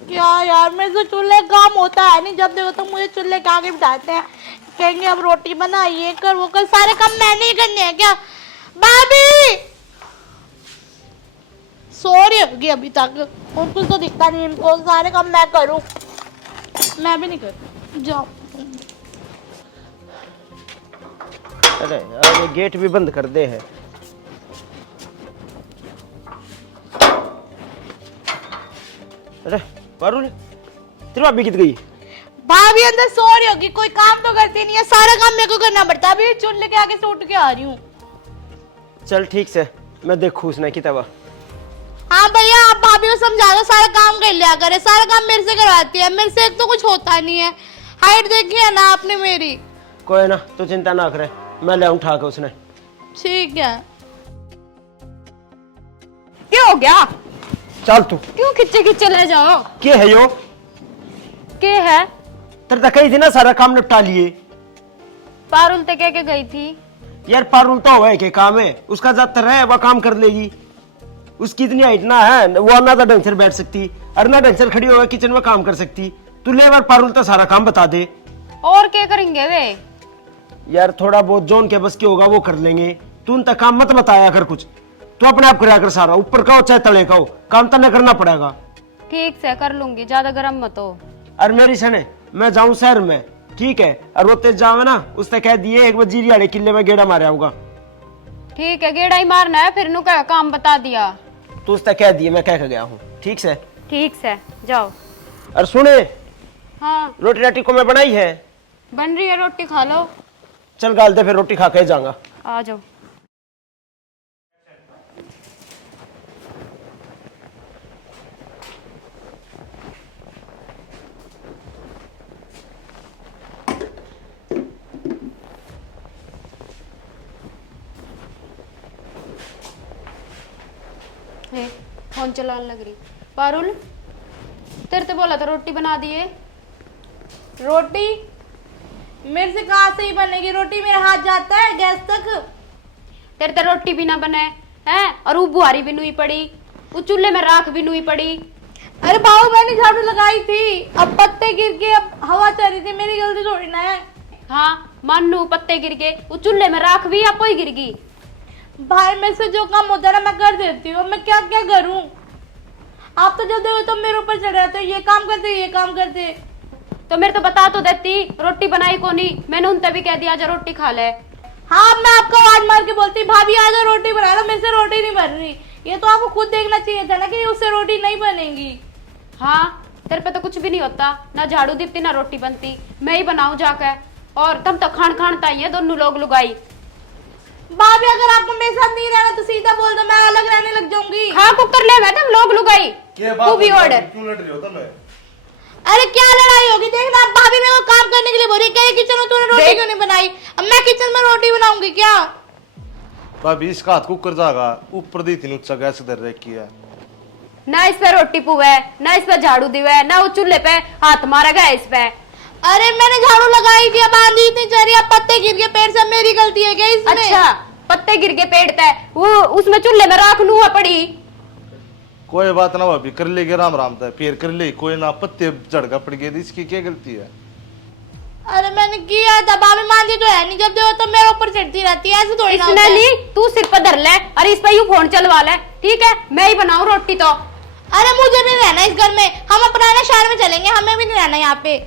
क्या यार, मेरे से चूल्हे काम होता है नहीं। जब देखो तो मुझे चूल्हे के आगे बिठाते हैं, कहेंगे अब रोटी बना, ये कर वो कर। सारे काम मैंने ही करने हैं क्या? भाभी सो रही होगी अभी तक, और कुछ तो दिखता नहीं इनको। सारे काम मैं करूं? मैं भी नहीं करूं, जाओ। अरे यार, ये गेट भी बंद कर दे है। अरे पारुल, तेरी भाभी कित गई? भाभी अंदर सो रही होगी, कोई काम तो करती नहीं है, सारा काम मेरे को करना पड़ता है। अभी चूल्हे के आगे से उठ के आ रही हूँ। चल ठीक से, मैं देखू उसने की तवा। हाँ भैया, आप भाभी को समझा दो सारा काम कर लिया करे। सारा काम मेरे से करवाती है, मेरे से एक तो कुछ होता नहीं है। हाइट देखी है ना आपने मेरी। कोई ना, तू चिंता ना करे, मैं ले उठा के उसने। ठीक है। क्या हो गया? चल तू क्यों खिच्चे खिच्चे ले जाओ? के है यो? के है? तेरे तक कही थी ना सारा काम निपटा लिए। पारुल ते कह के गई थी। यार पारुल तो है के काम है, उसका ज्यादातर है वह काम कर लेगी। उसकी इतनी हाइट ना है, वो ना तो ढंग से बैठ सकती और ना ढंग से खड़ी होकर किचन में काम कर सकती। तू ले बार पारुल तो सारा काम बता दे। और क्या करेंगे वे? यार थोड़ा बहुत जो उनके बस की होगा वो कर लेंगे। तू उनका काम मत बताया कर कुछ, तू अपने आप कराया कर सारा, ऊपर का हो चाहे तले का हो, काम तो नहीं करना पड़ेगा। ठीक से कर लूंगी, ज्यादा गरम मत हो। और मेरी सने, मैं जाऊं शहर में, ठीक है, और वो तेज जावे ना, उसने कह दिए एक बार जीरी आड़े किले में गेड़ा मारे आऊंगा। ठीक है, गेड़ा ही मारना है फिर। नु क्या काम बता दिया? तो उसने कह दिए, मैं कह के गया हूँ। ठीक से? ठीक से जाओ। और सुने, हाँ रोटी राटी को मैं बनाई है, बन रही है, रोटी खा लो। चल गाल दे, फिर रोटी खा के जाऊंगा। आ जाओ। फोन चलाने लग रही। पारुल, तेरे तो बोला था रोटी बना दिए। रोटी मेरे से कहाँ से ही बनेगी रोटी? मेरा हाथ जाता है गैस तक। तेरे तो रोटी भी ना बने हैं, और वो बुहारी भी नुई पड़ी, वो चूल्हे में राख भी नुई पड़ी। अरे बाबू, मैंने झाड़ू लगाई थी, अब पत्ते गिर के अब हवा चल रही थी, मेरी गलती थोड़ी ना है। हाँ मानू, पत्ते गिर गए, वो चूल्हे में राख भी आपो ही गिर गई। भाई मेरे से जो काम होता है ना मैं कर देती हूँ, मैं क्या क्या करूँ? आप तो जब देखो तो मेरे ऊपर चढ़ जाते हो, ये काम करते ये काम करते। तो मेरे तो बता तो देती, रोटी बनाई को नहीं। मैंने उनसे भी कह दिया जा रोटी खा ले। हाँ, मैं आपको आवाज मार के बोलती भाभी आ जाओ रोटी बना लो, मेरे से रोटी नहीं बन रही। ये तो आपको खुद देखना चाहिए था ना कि उससे रोटी नहीं बनेगी। हाँ, तेरे पे तो कुछ भी नहीं होता, ना झाड़ू दीपती ना रोटी बनती, मैं ही बनाऊं जाके। और तुम तो खान खान ताई है दोनों लोग लुगाई। भाभी अगर आपको मेरे साथ नहीं रहना तो सीधा बोल दो, मैं अलग रहने लग जाऊंगी। हाँ कुकर ले, मैं तुम लोग लुगाई। तू भी ऑर्डर। क्यों लड़ रही हो तुम? अरे क्या लड़ाई होगी? देखना, आप भाभी मेरे को काम करने के लिए बोल रही है, किचन में तूने रोटी क्यों नहीं बनाई? अब मैं किचन में रोटी बनाऊंगी क्या? भाभी इसका हाथ कुकर जागा ऊपर दी थी, ऊंचा गैस इधर रखी है ना इस पे रोटी पुवे, ना इस पे झाड़ू दिवे, ना वो चूल्हे पे हाथ मारेगा इस पे। अरे मैंने झाड़ू लगाई थी, अब आंधी इतनी चल रही है, अब पत्ते गिर गए पेड़ से, मेरी गलती है क्या इसमें? अच्छा, पत्ते गिर के पेड़ पे वो उसमें चूल्हे में राख नुआ पड़ी। कोई बात ना भाभी, कर लेगी राम राम था, फिर कर ले, कोई ना, पत्ते झड़का पड़ गए, इसकी क्या गलती है? अरे मैंने किया था, भाभी मानती तो है नहीं, जब देखो तो मेरे ऊपर चढ़ती रहती है, ऐसे थोड़ी ना होता इसने है। ली, तू सिर पर धर ले और इस पे यूं फोन चलवा ले, ठीक है? मैं ही बनाऊं रोटी तो। अरे मुझे नहीं रहना इस घर में, हम अपना ना शहर में चलेंगे, हमें भी नहीं रहना यहाँ पे।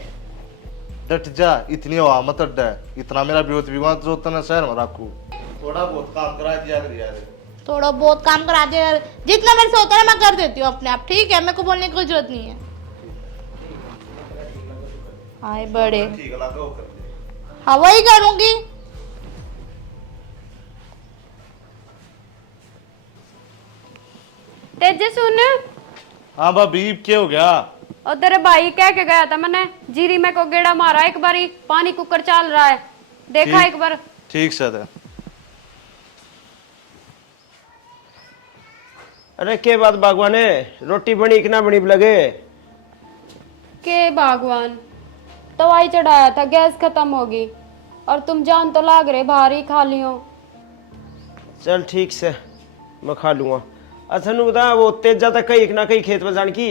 डट जा, इतनी हवा मत अड्डा, इतना मेरा विरोध विवाद जो होता ना शहर में रखू। थोड़ा बहुत काम करा दिया कर यार। थोड़ा बहुत काम करा दे, जितना मेरे से होता है मैं कर देती हूँ अपने आप, ठीक है? मेरे को बोलने की कोई जरूरत नहीं है। हाय बड़े, ठीक लगा वो कर दे। हाँ वही करूंगी। तेजे सुन, हाँ भाभी क्या हो गया? और तेरे भाई कह के गया था मैंने, जीरी में को गेड़ा मारा एक बारी, पानी कुकर चल रहा है, देखा ठीक। एक बार। ठीक से था। अरे के बात बागवाने, रोटी बनी कि ना बनी लगे? के भगवान, दवाई चढ़ाया था, गैस खत्म होगी, और तुम जान तो लाग रहे बाहर ही खा लियो। चल ठीक से, मैं खा लूंगा। अच्छा नु बता, वो तेजा तक कहीं ना कहीं खेत में जान की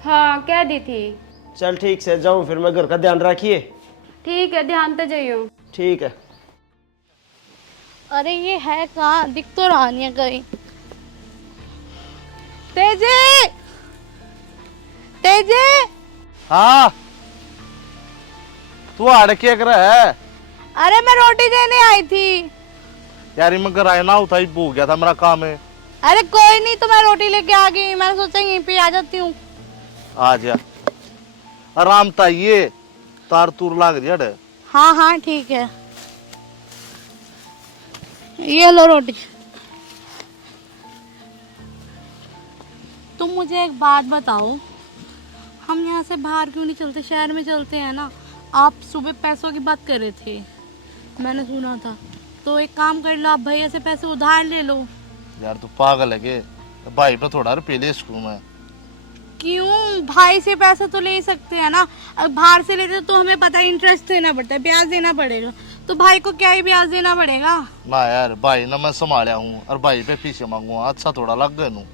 हाँ कह दी थी। चल ठीक से जाऊं फिर, मैं घर का ध्यान रखिए। ठीक है, ध्यान तो जाइयो। ठीक है। अरे ये है कहाँ, दिख तो रहा नहीं है कहीं। तेजे, तेजे। हाँ तू आड़ क्या कर रहा है? अरे मैं रोटी देने आई थी। यार मैं घर आया ना उठाई भूल गया था, मेरा काम है। अरे कोई नहीं, तो मैं रोटी लेके आ गई, मैंने सोचा यहीं पे आ जाती हूँ। आ जा आराम ताइये, तार तूर लाग रही है। हाँ हाँ ठीक है, ये लो रोटी। तुम मुझे एक बात बताओ, हम यहाँ से बाहर क्यों नहीं चलते, शहर में चलते हैं ना। आप सुबह पैसों की बात कर रहे थे, मैंने सुना था। तो एक काम कर लो, आप भैया से पैसे उधार ले लो। यार तू पागल है के? भाई पे थोड़ा रुपये ले सकूं मैं? क्यों, भाई से पैसे तो ले ही सकते हैं ना। अगर बाहर से लेते तो हमें पता है इंटरेस्ट देना पड़ता है, ब्याज देना पड़ेगा। तो भाई को क्या ही ब्याज देना पड़ेगा। ना यार भाई ना मैं संभाला हूँ और भाई पे पीछे मांगूंगा, अच्छा थोड़ा लग गए नू।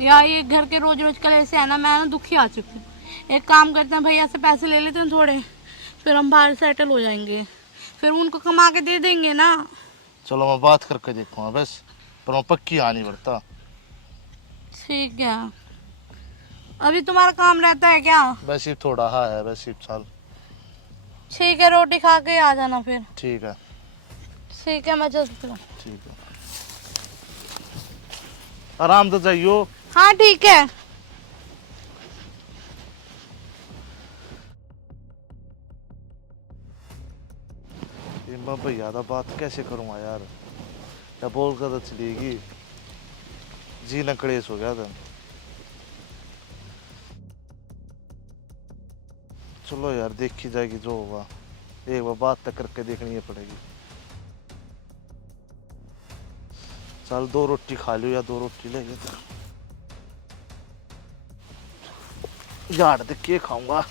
यार ये घर के रोज रोज का ऐसे है ना, मैं ना दुखी आ चुकी हूँ। एक काम करते हैं, भैया से पैसे ले लेते हैं थोड़े, फिर हम बाहर सेटल हो जाएंगे, फिर उनको कमा के दे देंगे ना। चलो मैं बात करके देखूंगा बस, पर मैं पक्की आ नहीं पड़ता। ठीक है, अभी तुम्हारा काम रहता है क्या? बस ये थोड़ा हाँ है, बस ये चल। ठीक है, रोटी खा के आ जाना फिर। ठीक है। ठीक है, मैं चलती हूँ। ठीक है, आराम से जाइयो। हाँ ठीक है। ये मैं भैया दा बात कैसे करूँगा यार, या बोल कर तो चलेगी, जी न कलेश हो गया था। चलो यार देखी जाएगी जो होगा, एक बार बात तक करके देखनी पड़ेगी। चल 2 रोटी खा लो या 2 रोटी ले गए यार, देख के खाऊंगा,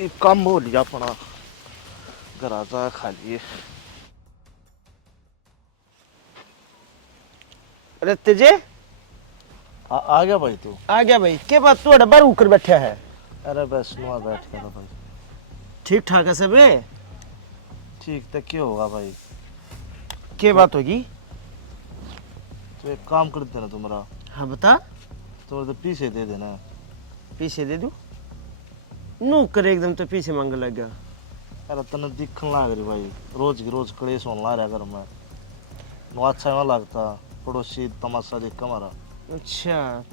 एक कम हो लिया अपना, घर आ जा खा लिए। अरे तेजे, आ गया भाई तू? आ गया भाई। के बात तू डब्बा ऊपर बैठा है? अरे बस नुआ बैठ गया था भाई। ठीक ठाक है सब? ठीक तो क्यों होगा भाई? के बात होगी? तो एक काम कर देना तुम्हारा, हाँ बता। तो पीछे दे देना। पीछे दे दूं? नू कर एकदम तो पीछे मांग लग गया। अरे तने दिखन लाग रही भाई, रोज की रोज कलेश होने ला रहा घर में, नो अच्छा ना लगता, पड़ोसी तमाशा देख हमारा। अच्छा,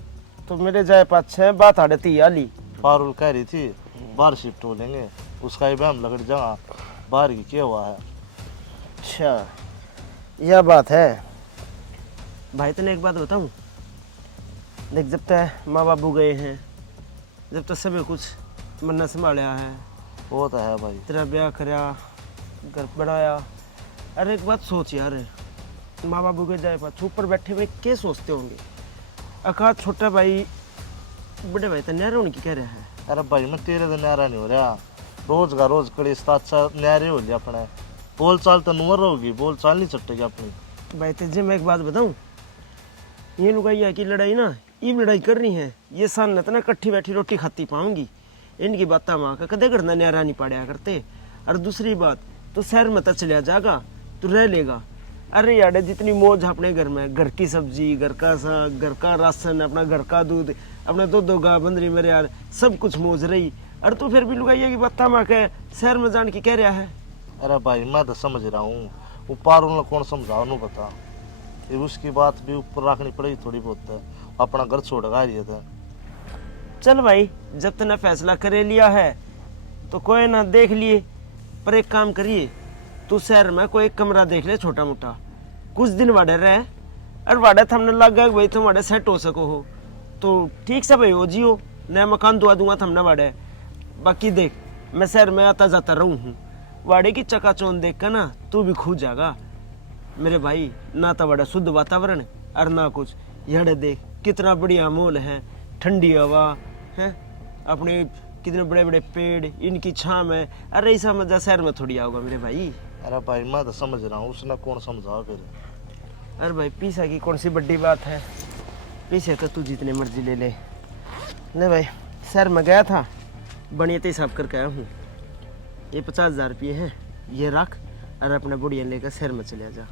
तो मेरे जाए पाछे बात आड़ती आली। पारुल कह रही थी बाहर शिफ्ट हो लेंगे, उसका ही बहम लगड़ जा, बाहर की क्या हुआ है। अच्छा, यह बात है भाई। तने एक बात बताऊं, देख जब तक माँ बाबू गए हैं, जब तक सभी कुछ मन्ना संभाला है, वो तो है भाई। तेरा ब्याह कराया, घर बढ़ाया। अरे एक बात सोच यार, माँ बाबू के जाए पास ऊपर बैठे हुए क्या सोचते होंगे? अखा छोटा भाई बड़े भाई तो न्यारे होने की कह रहा है। अरे भाई मैं तेरे तो न्यारा नहीं हो रहा, रोज का रोज कलेश तो अच्छा न्यारे हो लिया अपने, बोल चाल तो नुअर होगी, बोल चाल नहीं चटेगी अपनी। भाई तेजे मैं एक बात बताऊं, ये लुगाइया की लड़ाई ना, ये लड़ाई कर रही है, ये सान न कट्ठी बैठी रोटी खाती पाऊंगी, इनकी बात माँ का कदे करना न्यारा नहीं पाड़िया करते। और दूसरी बात, तो शहर में तो चलिया जाएगा, तो रह लेगा। अरे यार जितनी मौज अपने घर में, घर की सब्जी, घर का साग, घर का राशन, अपना घर का दूध, अपने दो गा बंदरी मेरे यार, सब कुछ मौज रही। और तू फिर भी लुगाइया की बात माँ के शहर में जान की कह रहा है। अरे भाई मैं तो समझ रहा हूँ, वो पारुल कौन समझाओ नू बता, ये उसकी बात भी ऊपर रखनी पड़ेगी थोड़ी बहुत, अपना घर छोड़ेगा ये था। चल भाई, जब तूने फैसला करे लिया है तो कोई ना देख लिए, पर एक काम करिए, तू शहर में कोई कमरा देख ले छोटा मोटा, कुछ दिन वाड़े रहे, और वाड़े थमने लग गया भाई तुम वाड़े सेट हो सको हो तो ठीक से भाई हो जियो, नया मकान दुआ दूंगा थमने वाड़े। बाकी देख मैं शहर में आता जाता रहूँ हूँ, वाड़े की चकाचौंध देख कर ना तू भी खो जाएगा मेरे भाई। ना तो बड़ा शुद्ध वातावरण और ना कुछ, यहाँ देख कितना बढ़िया माहौल है, ठंडी हवा है, अपने कितने बड़े बड़े पेड़, इनकी छांव है। अरे ऐसा मजा शहर में थोड़ी आओगा मेरे भाई। अरे भाई मैं तो समझ रहा हूँ, उसने कौन समझा फिर। अरे भाई पीसा की कौन सी बड़ी बात है, पीछे तो तू जितने मर्जी ले ले भाई। शहर में गया था, बढ़िया ते हिसाब करके आया हूँ। ये 50,000 रुपये है, ये रख और अपना बुढ़िया लेकर शहर में चले जा।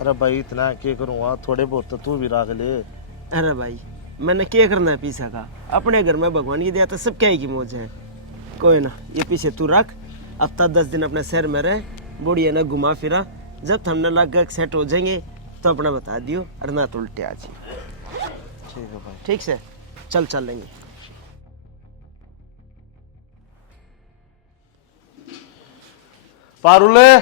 अरे भाई इतना क्या करूँगा, थोड़े बहुत तो तू भी रख ले। अरे भाई मैंने क्या करना है पीछा का, अपने घर में भगवान की दया तो सब क्या की मौज है। कोई ना, ये पीछे तू रख, हफ्ता 10 दिन अपने शहर में रह, बुढ़िया ना घुमा फिरा, जब हमने लग गए सेट हो जाएंगे तो अपना बता दियो और ना तो उल्टे आ जी। ठीक है भाई। ठीक से चल लेंगे। पारुले,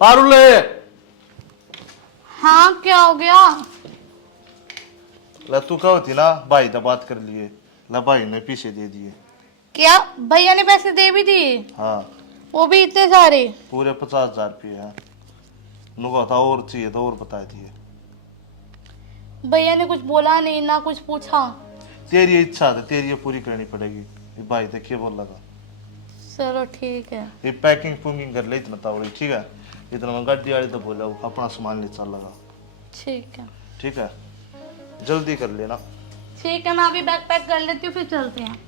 पारुले। हाँ क्या हो गया? ला तू कहो थी ना भाई तो बात कर लिए, ला भाई ने पीछे दे दिए। क्या भैया ने पैसे दे भी दिए? हाँ वो भी इतने सारे? पूरे 50,000 रुपये है। नुका था और चाहिए तो और बता दिए। भैया ने कुछ बोला नहीं ना कुछ पूछा? तेरी इच्छा है, तेरी ये पूरी करनी पड़ेगी। ये भाई तो क्या बोल लगा। चलो ठीक है। ये पैकिंग पुकिंग कर ले इतना तावड़ी, ठीक है। इतना मैं गाड़ी वाले तो बोला अपना सामान ले चल लगा। ठीक है। ठीक है, जल्दी कर लेना। ठीक है, मैं अभी बैग पैक कर लेती हूँ, फिर चलते हैं।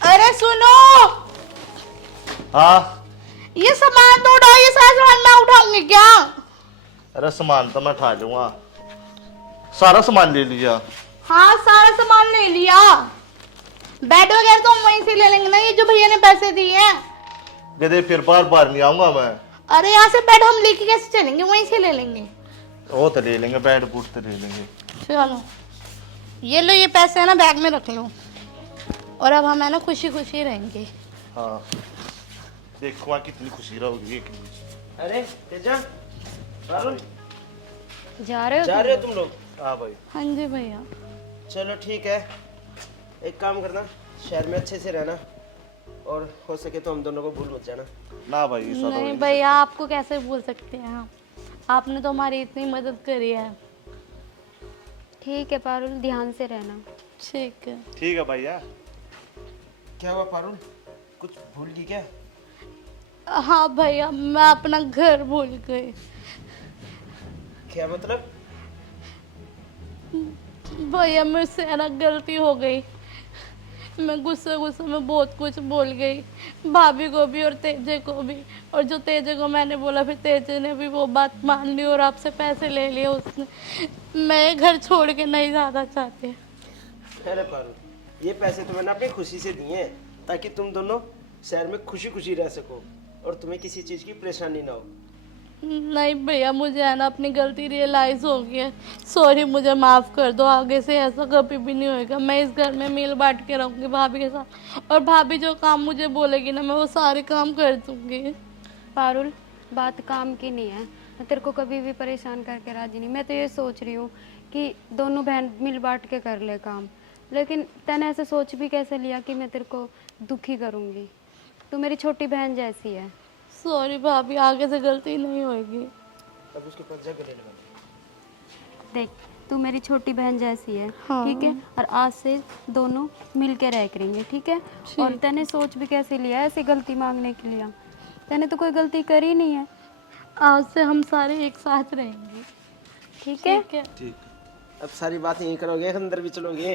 अरे सुनो, हाँ ये सामान तो उठाओ, ये सारा सामान मैं उठाऊंगी क्या? अरे सामान तो मैं उठा लूंगा, सारा सामान ले लिया। हाँ सारा सामान ले लिया, बेड वगैरह तो हम वहीं से ले लेंगे ना, ये जो भैया ने पैसे दिए हैं। गधे फिर बार बार नहीं आऊंगा मैं। अरे यहाँ से बेड हम लेके कैसे चलेंगे, वहीं से ले लेंगे। वो तो ले लेंगे, बैट बूट तो ले लेंगे। चलो ये लो, ये पैसे है ना बैग में रख लो, और अब हम है ना खुशी खुशी रहेंगे। हाँ देखो वहाँ कितनी खुशी रहोगी। अरे तेजा, पारुल, जा रहे हो जा तुम? रहे हो तुम लोग? हाँ भाई। हाँ जी भैया। चलो ठीक है, एक काम करना, शहर में अच्छे से रहना, और हो सके तो हम दोनों को भूल मत जाना। ना भाई ऐसा तो नहीं नहीं भैया, आपको कैसे भूल सकते हैं हम, आपने तो हमारी इतनी मदद करी है। ठीक है पारुल, ध्यान से रहना। ठीक है। ठीक है भैया। क्या हुआ पारुल, कुछ भूल गई क्या? हाँ भैया, मैं अपना घर भूल गई। क्या मतलब? भैया मुझसे है ना गलती हो गई, मैं गुस्से गुस्से में बहुत कुछ बोल गई, भाभी को भी और तेजे को भी। और जो तेजे को मैंने बोला, फिर तेजे ने भी वो बात मान ली और आपसे पैसे ले लिए उसने। मैं ये घर छोड़ के नहीं जाना चाहती। अरे पारुल, ये पैसे तो मैंने अपनी खुशी से दिए हैं, ताकि तुम दोनों शहर में खुशी खुशी रह सको और तुम्हें किसी चीज़ की परेशानी ना हो। नहीं भैया, मुझे है ना अपनी गलती रियलाइज हो गई है। सॉरी, मुझे माफ़ कर दो, आगे से ऐसा कभी भी नहीं होएगा। मैं इस घर में मिल बांट के रहूँगी भाभी के साथ, और भाभी जो काम मुझे बोलेगी ना, मैं वो सारे काम कर दूँगी। पारुल, बात काम की नहीं है, मैं तेरे को कभी भी परेशान करके राजी नहीं। मैं तो ये सोच रही हूँ कि दोनों बहन मिल बांट के कर ले काम, लेकिन तैने ऐसे सोच भी कैसे लिया कि मैं तेरे को दुखी करूँगी। तू मेरी छोटी बहन जैसी है। सॉरी भाभी, आगे से गलती नहीं होगी। अब उसके पास जा गले लगा। देख, तू मेरी छोटी बहन जैसी है, हाँ। ठीक है। और आज से दोनों मिल के रह करेंगे, ठीक है। और तैने सोच भी कैसे लिया ऐसे गलती मांगने के लिए? तैने तो कोई गलती करी नहीं है। आज से हम सारे एक साथ रहेंगे, ठीक है। ठीक है। ठीक, अब सारी बातें यहीं करोगे, अंदर भी चलोगे?